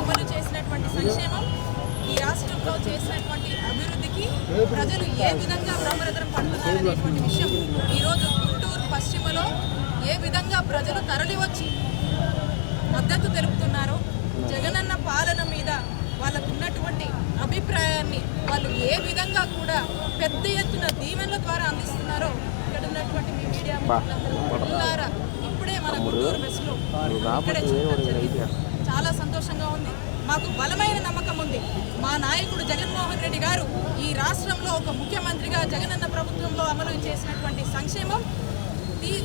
అమలు చేసినటువంటి సంక్షేమం, ఈ రాష్ట్రంలో చేసినటువంటి అభివృద్ధికి ప్రజలు ఏ విధంగా బ్రహ్మరథం పడుతున్నారనేటువంటి విషయం ఈరోజు గుంటూరు పశ్చిమలో ఏ విధంగా ప్రజలు తరలివచ్చి మద్దతు తెలుపుతున్నారో, జగనన్న పాలన మీద వాళ్ళకు ఉన్నటువంటి అభిప్రాయాన్ని వాళ్ళు ఏ విధంగా కూడా పెద్ద ఎత్తున దీవెనల ద్వారా అందిస్తున్నారో ఇక్కడ ఉన్నటువంటి మీ మీడియా మిత్రులారా ఇప్పుడే మన గుంటూరు బస్సులో ఇక్కడే చూడటం జరిగింది. చాలా సంతోషంగా ఉంది. మాకు బలమైన నమ్మకం ఉంది. మా నాయకుడు జగన్మోహన్ రెడ్డి గారు ఈ రాష్ట్రంలో ఒక ముఖ్యమంత్రిగా జగనన్న ప్రభుత్వంలో అమలు చేసినటువంటి సంక్షేమం,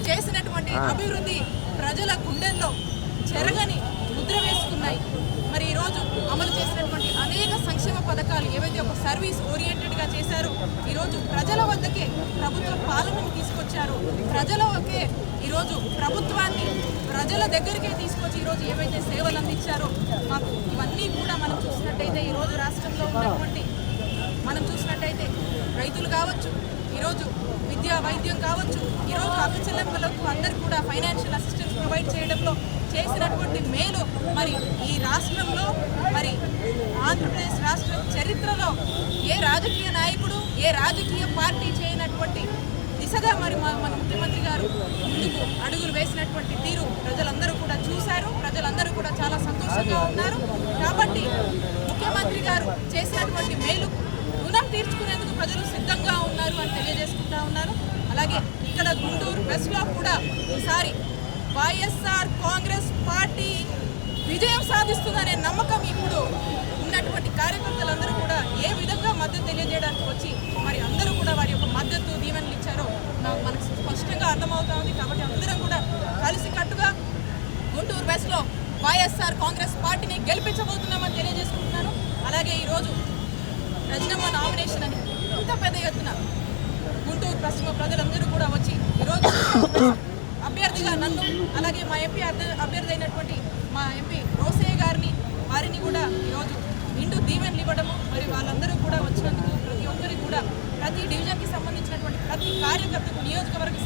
చేసినటువంటి అభివృద్ధి ప్రజల గుండెల్లో చెరగని ముద్ర వేసుకున్నాయి. మరి ఈరోజు అమలు చేసినటువంటి అనేక సంక్షేమ పథకాలు ఏవైతే ఒక సర్వీస్ ఓరియంటెడ్గా చేశారో, ఈరోజు ప్రజల వద్దకే ప్రభుత్వ పాలనను తీసుకొచ్చారో, ప్రజలకే ఈరోజు ప్రభుత్వాన్ని ప్రజల దగ్గరికే తీసుకొచ్చి ఈరోజు ఏవైతే సేవలు అందించారో, మాకు ఇవన్నీ కూడా మనం చూసినట్టయితే ఈరోజు రాష్ట్రంలో ఉన్నటువంటి మనం చూసినట్టయితే రైతులు కావచ్చు, ఈరోజు విద్యా వైద్యం కావచ్చు, ఈరోజు అక్కచెల్లెమ్మలకు అందరూ కూడా ఫైనాన్షియల్ అసిస్టెన్స్ ప్రొవైడ్ చేయడంలో చేసినటువంటి మేలు మరి ఈ రాష్ట్రంలో, మరి ఆంధ్రప్రదేశ్ రాష్ట్ర చరిత్రలో ఏ రాజకీయ నాయకుడు, ఏ రాజకీయ పార్టీ చేయనటువంటి దిశగా మరి మన ముఖ్యమంత్రి గారు ముందుకు అడుగులు వేసినటువంటి తీరు ప్రజలందరూ కూడా చూశారు. ప్రజలందరూ కూడా చాలా సంతోషంగా ఉన్నారు. కాబట్టి ముఖ్యమంత్రి గారు చేసినటువంటి మేలు రుణం తీర్చుకునేందుకు ప్రజలు సిద్ధంగా ఉన్నారు అని తెలియజేసుకుంటా ఉన్నారు. అలాగే ఇక్కడ గుంటూరు వెస్ట్లో కూడా ఈసారి వైఎస్ఆర్ కాంగ్రెస్ పార్టీ విజయం సాధిస్తుందనే నమ్మకం ఇప్పుడు ఉన్నటువంటి కార్యకర్తలందరూ కూడా ఏ విధంగా మద్దతు తెలియజేయడానికి వచ్చి మరి అందరూ కూడా వారి యొక్క మద్దతు దీవెనలు ఇచ్చారో మనకు స్పష్టంగా అర్థమవుతా ఉంది. కాబట్టి అందరం కూడా కలిసికట్టుగా గుంటూరు వెస్ట్లో వైఎస్ఆర్ కాంగ్రెస్ పార్టీని గెలిపించబోతున్నామని తెలియజేసుకుంటున్నాను. అలాగే ఈరోజు రజనమ్మ నామినేషన్ అని ఇంత పెద్ద ఎత్తున గుంటూరు పశ్చిమ ప్రజలందరూ కూడా వచ్చి ఈరోజు అభ్యర్థిగా నన్ను, అలాగే మా ఎంపీ అభ్యర్థి అయినటువంటి మా ఎంపీ రోసయ్య గారిని, వారిని కూడా ఈరోజు నిండు దీవెనలు ఇవ్వడము, మరి వాళ్ళందరూ కూడా వచ్చినందుకు ప్రతి ఒక్కరికి కూడా ప్రతి డివిజన్కి సంబంధించినటువంటి ప్రతి కార్యకర్తకు, నియోజకవర్గం